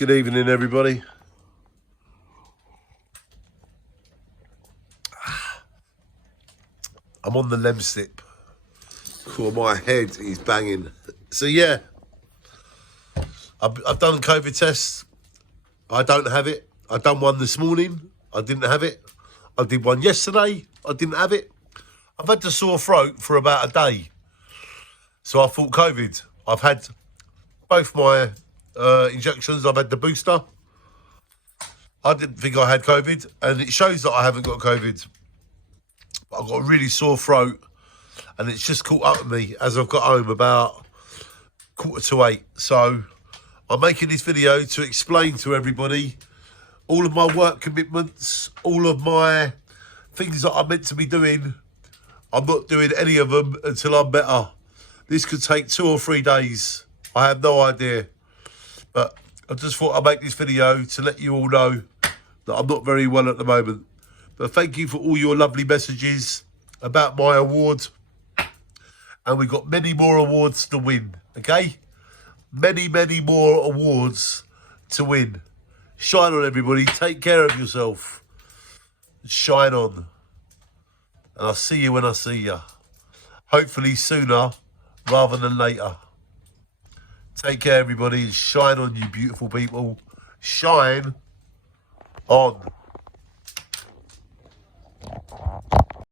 Good evening, everybody. I'm on the Lemsip. Cool, my head is banging. So yeah, I've done a COVID test. I don't have it. I done one this morning. I didn't have it. I did one yesterday. I didn't have it. I've had the sore throat for about a day. So I thought COVID. I've had both my injections. I've had the booster. I didn't think I had COVID, and it shows that I haven't got COVID. I've got a really sore throat, and it's just caught up with me as I've got home about 7:45. So I'm making this video to explain to everybody all of my work commitments, all of my things that I'm meant to be doing. I'm not doing any of them until I'm better. This could take 2 or 3 days. I have no idea. But I just thought I'd make this video to let you all know that I'm not very well at the moment. But thank you for all your lovely messages about my award. And we've got many more awards to win, okay? Many, many more awards to win. Shine on, everybody. Take care of yourself. Shine on. And I'll see you when I see you. Hopefully sooner rather than later. Take care, everybody. Shine on, you beautiful people. Shine on.